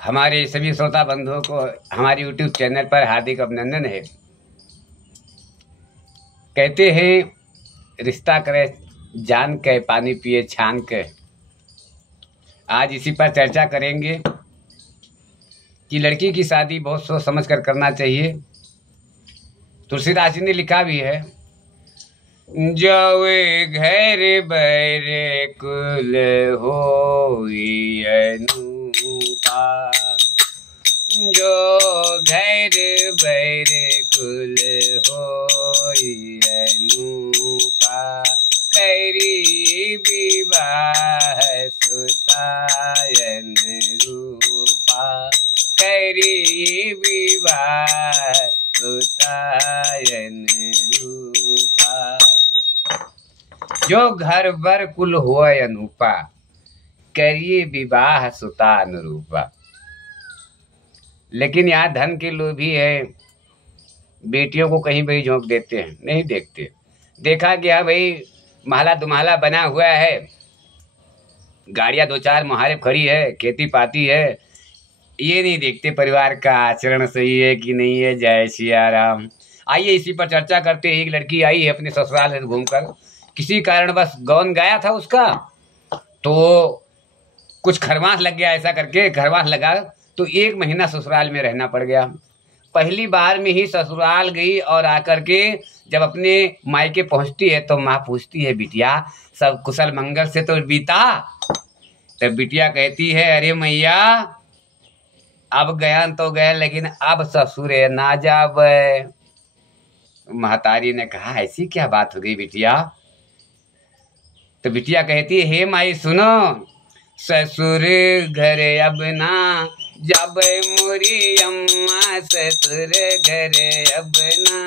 हमारे सभी श्रोता बंधुओं को हमारे YouTube चैनल पर हार्दिक अभिनंदन है। कहते हैं रिश्ता करे जान के, पानी पिए छान के। आज इसी पर चर्चा करेंगे कि लड़की की शादी बहुत सोच समझ कर करना चाहिए। तुलसीदास जी ने लिखा भी है, जवे घर बैरे कुल होई अनूपा, जो घर बैरे कुल होई अनूपा, करी विवाह सुतायन रूपा, करी विवाह सुतायन रूपा, जो घर बर कुल होय अनूपा, करिए विवाह सुता अनुरूपा। लेकिन यहाँ धन के लोभी है, बेटियों को कहीं भी झोंक देते हैं, नहीं देखते। देखा गया भाई महला दुमाला बना हुआ है, गाड़ियाँ दो चार मुहारे खड़ी है, खेती पाती है, ये नहीं देखते परिवार का आचरण सही है कि नहीं है। जय सिया राम। आइए इसी पर चर्चा करते हैं। एक लड़की आई है अपने ससुराल से घूमकर, किसी कारणवश गौन गाया था उसका, तो कुछ खरमास लग गया। ऐसा करके खरमास लगा तो 1 महीना ससुराल में रहना पड़ गया। पहली बार में ही ससुराल गई और आकर के जब अपने मायके पहुंचती है तो माँ पूछती है, बिटिया सब कुशल मंगल से तो बीता? तब बिटिया कहती है, अरे मैया अब गया तो गया, लेकिन अब ससुरे ना जावे। महतारी ने कहा, ऐसी क्या बात हो गई बिटिया? तो बिटिया कहती है, हे माई सुनो, ससुर घर अब ना जब मोरी अम्मा, ससुर घर अब ना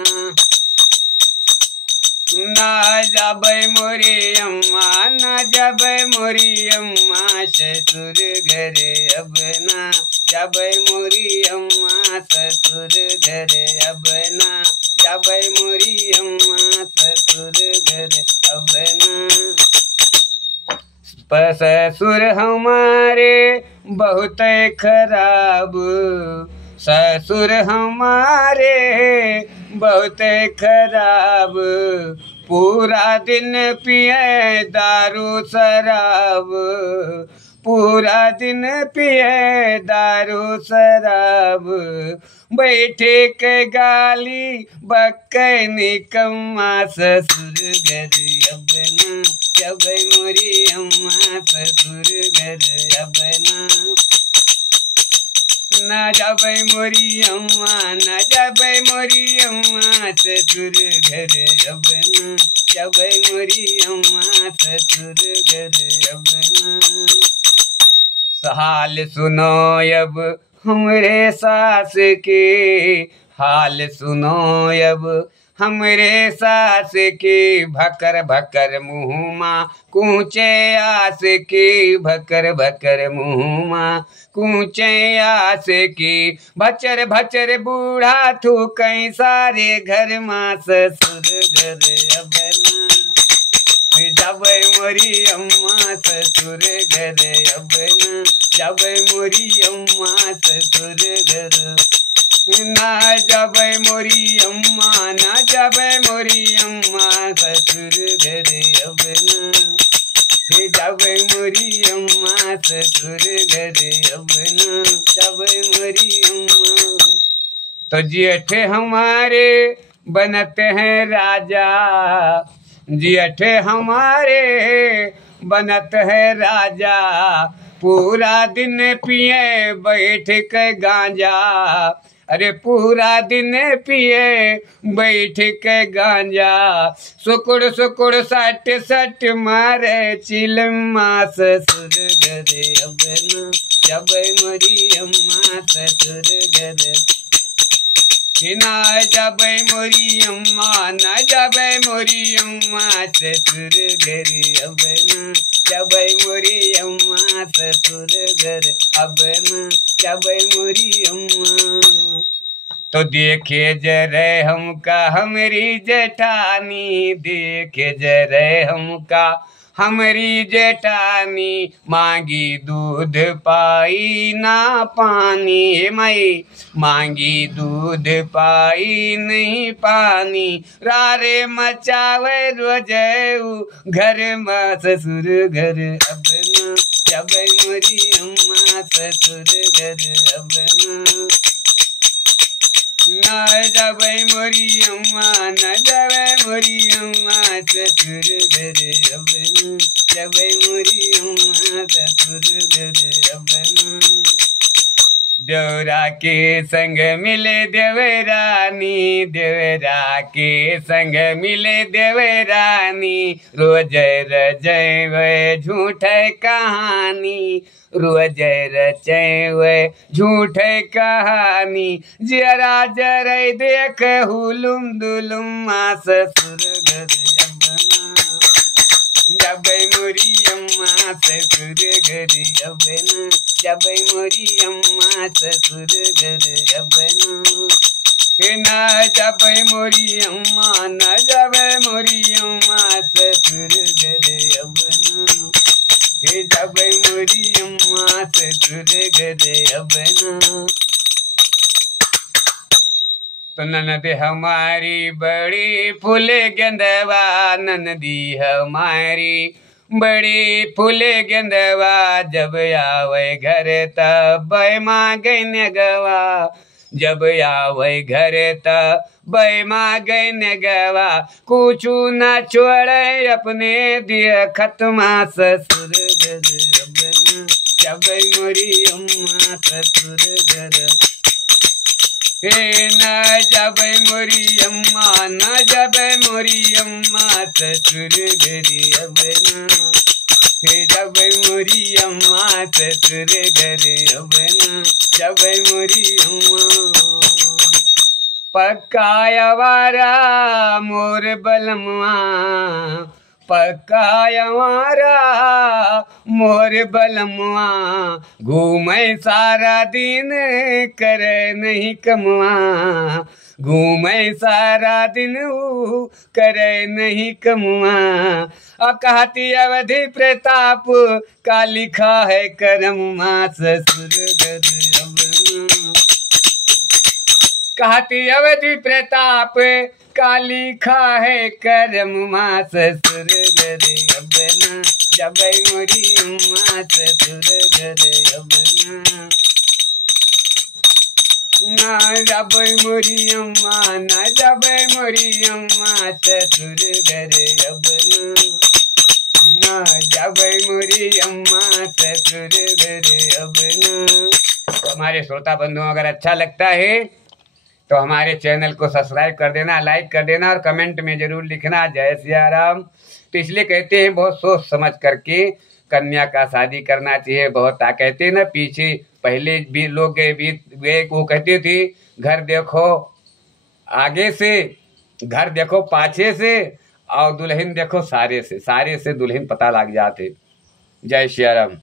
जब मोरी अम्मा, ना जब मोरी अम्मा, ससुर घर अब ना जब मोरी अम्मा, ससुर घर अब ना जब मोरी अम्मा, ससुर घर अब ना। ससुर हमारे बहुत खराब, ससुर हमारे बहुत खराब, पूरा दिन पिए दारू शराब, पूरा दिन पिए दारू शराब, बैठे के गाली बक्के निकम्मा, ससुर घर अब ना जब मोरी अम्मा, ससुर घर अब ना जब मोरी अम्मा, ना जब मोरी अम्मा, ससुर घर अब ना जब मोरी अम्मा, ससुर घर अब ना। हाल सुनो अब हमरे सास के, हाल सुनो अब हमरे सास के, भकर भकर मुँहमा कूचे आस के, भकर भकर मुँहमा कूचे आस के, भचर भचर बूढ़ा थू कई सारे घर माँ, ससुर घर अब ना जब मोरी अम्मा, ससुर घर अब ना जब मोरी अम्मा, ससुर घर ना जब मोरी अम्मा, ना जब मोरी अम्मा, ससुर घर अब ना जब मोरी अम्मा, ससुर घर अब ना जब मोरी अम्मा। तो जेठ हमारे बनते हैं राजा, जेठ हमारे बनत है राजा, पूरा दिन पिए बैठ के गांजा, अरे पूरा दिन पिए बैठ के गांजा, सुकुड़ सुकुड़ सट सट मारे चिलम्मा, ससुर घर अब ना जब मोरी अम्मा, ससुर घर ना जब मोरी अम्मा, ना जब मोरी अम्मा, ससुर घर अब ना जब मोरी अम्मा, ससुर घर अब ना जब मोरी अम्मा। तो देखे जरे हमका हमारी जेठानी, देखे जरे हमका हमारी जेठानी मांगी दूध पाई ना पानी। हे माई मांगी दूध पाई नहीं पानी। रारे मचावे रोजऊ घर में ससुर घर अब न जबै मोरी अम्मा ससुर घर अब न जबै मोरी अम्मा न जबै मोरी अम्मा ससुर घर अब न जबै मोरी अम्मा ससुर घर अब न। देवरा के संग मिले देवरानी देवरा के संग मिले देवरानी रोज रचैवे झूठ कहानी रोज रचैवे झूठ कहानी। जरा जरा देख हुलुम दुलुम ससुर घर अब जबै मोरी अम्मा ससुर घर अब न जबै मोरी अम्मा ससुर घर अब न जबै मोरी अम्मा न जबै मोरी अम्मा ससुर घर अब न जबै मोरी अम्मा ससुर घर अब न। तो ननद हमारी बड़ी फूल गेंदवा ननदी हमारी बड़ी फूल गेंदवा जब आवे घर तब मांगे गवा जब आवे घर तब मांगे गवा कुछ न छोड़े अपने दिया खत्मा ससुर घर अब न जब मोरी अम्मा ससुर घर हे न जबै मोरी अम्मा न जबै मोरी अम्मा ससुर घर अब न हे जबै मोरी अम्मा ससुर घर अब न जबै मोरी अम्मा। पकायवारा मोर बलमुआ पकायवारा मोर बलमुआ घूमे सारा दिन करे नहीं कमुआ घूमे सारा दिन करे नहीं कमुआ। अब कहती अवधि प्रताप का लिखा है करमुआ ससुर घर अब कहती अवधि प्रताप का लिखा है करमुआ ससुर घर अब न जबै मोरी अम्मा ससुर घर अब न जबै मोरी अम्मा न जबै मोरी अम्मा ससुर घर अब न जबै मोरी अम्मा ससुर घर अब न। हमारे श्रोता बंधुओं अगर अच्छा लगता है तो हमारे चैनल को सब्सक्राइब कर देना, लाइक कर देना और कमेंट में जरूर लिखना जय सिया राम। तो इसलिए कहते हैं बहुत सोच समझ करके कन्या का शादी करना चाहिए। बहुत कहते हैं ना पीछे पहले भी लोग गए वो कहते थे घर देखो आगे से घर देखो पाछे से और दुल्हन देखो सारे से दुल्हन पता लग जाते। जय सिया राम।